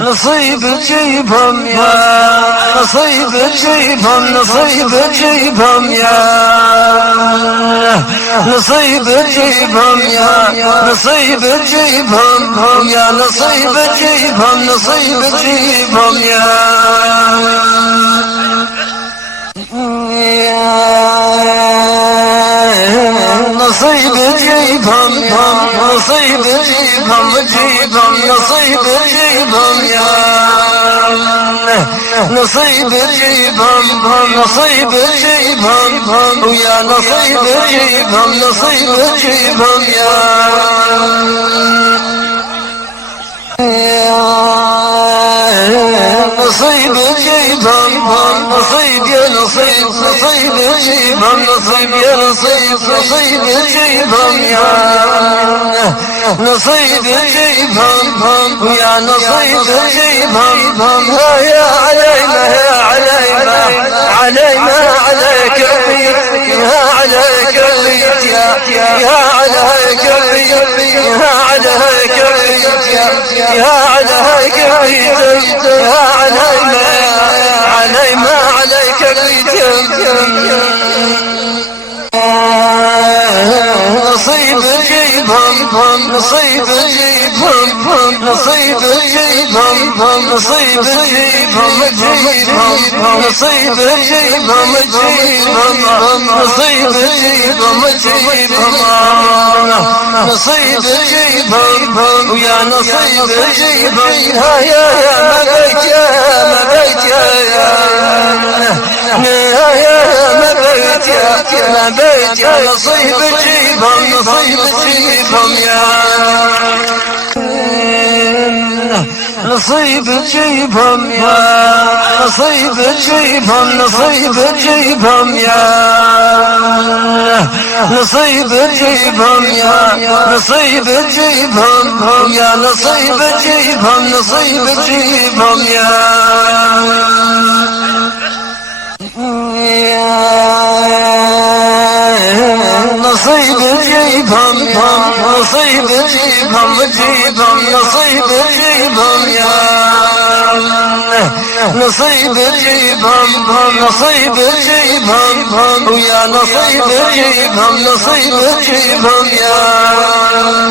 نصيب تجيبهم يا نصيب تجيبهم نصيب تجيبهم يا نصيب تجيبهم يا نصيب تجيبهم يا نصيب تجيبهم نصيب تجيبهم يا نصيب تجيبهم نصيب تجيبهم تجيبهم نصيب تجيبهم يا نصيب تجيبهم نصيب تجيبهم ويا نصيب تجيبهم نصيب تجيبهم يا نصيب تجيبهم نصيب يا نصيب نصيب تجيبهم نصيب يا نصيب نصيب تجيبهم يا نصيب تجيبهم ويا نصيب تجيبهم يا علينا يا علينا علينا عليك يا عليك يا عليك يا عليك يا عليك يا علينا علي ما عليك نصيب تجيبهم نصيب تجيبهم نصيب تجيبهم نصيب تجيبهم تجيبهم نصيب تجيبهم تجيبهم نصيب تجيبهم تجيبهم نصيب تجيبهم ويا نصيب تجيبهم يا ما بيت يا ما بيت يا ما بيت يا ما بيت يا نصيب تجيبهم نصيب تجيبهم يا نصيب تجيبهم يا نصيب تجيبهم نصيب تجيبهم يا نصيب تجيبهم يا نصيب تجيبهم يا نصيب تجيبهم نصيب تجيبهم يا نصيب تجيبهم نصيب تجيبهم تجيبهم نصيب تجيبهم يا نصيب تجيبهم نصيب تجيبهم ويا نصيب تجيبهم نصيب تجيبهم يا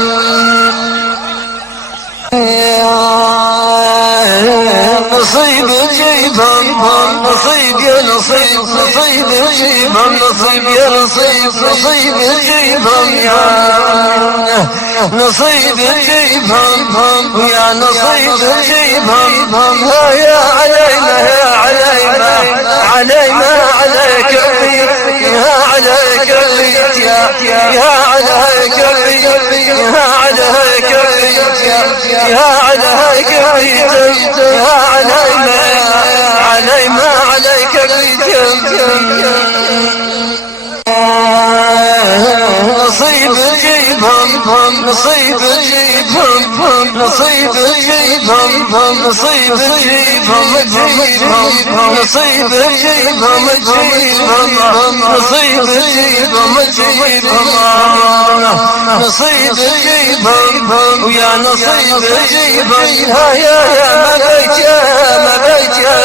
نصيب تجيبهم نصيب يا نصيب نصيب تجيبهم نصيب يا نصيب نصيب تجيبهم يا نصيب تجيبهم ويا نصيب تجيبهم يا علينا يا علينا علينا عليك يا عليك يا عليك يا عليك يا عليك يا علينا علي ما عليك نصيب تجيبهم نصيب تجيبهم نصيب تجيبهم نصيب تجيبهم تجيبهم نصيب تجيبهم تجيبهم نصيب تجيبهم تجيبهم نصيب تجيبهم ويا نصيب تجيبهم يا ما بيت يا ما بيت يا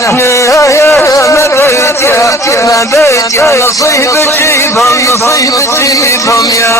ما بيت يا ما بيت يا نصيب تجيبهم نصيب تجيبهم يا